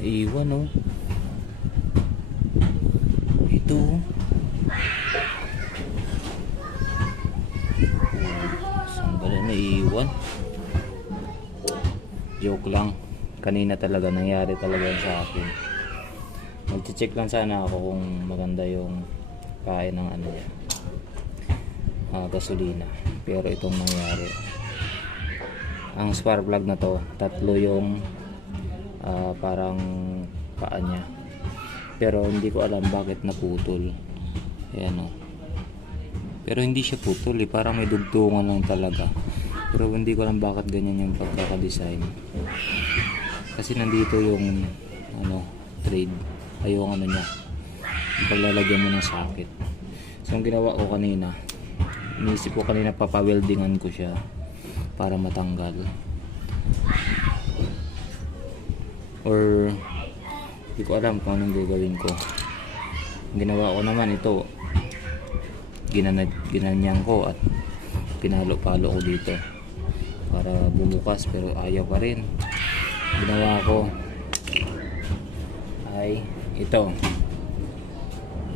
Naiwan oh. Ito. Saan ba na naiwan? Joke lang. Kanina talaga nangyari talaga sa akin. Magche-check lang sana ako kung maganda yung kain ng ano yan. ah, gasolina. Pero itong nangyari. Ang spark plug na to, tatlo yung ah, parang paa niya. Pero hindi ko alam bakit naputol. Ayan o. Pero hindi siya putol eh. Parang may dugtungan lang talaga. Pero hindi ko alam bakit ganyan yung pagkakadesign. Kasi nandito yung ano, trade. Ay yung ano niya. Paglalagyan mo ng socket. So ang ginawa ko kanina, iniisip ko kanina papaweldingan ko siya para matanggal. Or hindi ko alam kung anong gagawin ko. Ginawa ko naman ito, ginanad, ginanyan ko at pinalo-palo ko dito. Para bumukas pero ayaw pa rin. Ginawa ko ay ito.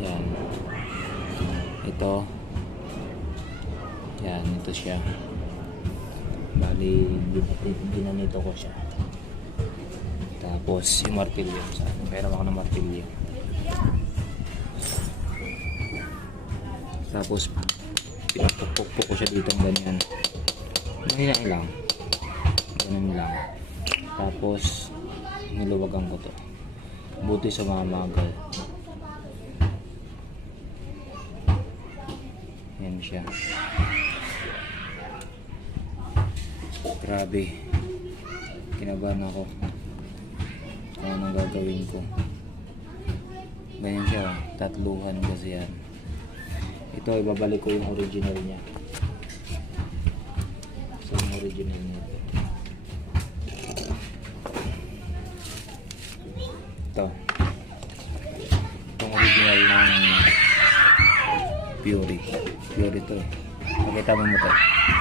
Yan. Ito. Yan ito siya. Bali ginanito ko siya tapos yung martilyo. Pero ako ng martilyo. Tapos pinapukpok ko siya dito ng ganyan. Ganyan lang ganyan lang. Tapos niluwagan ko to. Buti sa mga magal. Yan siya. Grabe. Kinabahan ako kung anong gagawin ko. Ganyan siya tatluhan kasi yan ito ibabalik ko yung original niya. So yung original niya? Ito. Itong original ng Fury. Fury to eh. Pakita mo mo to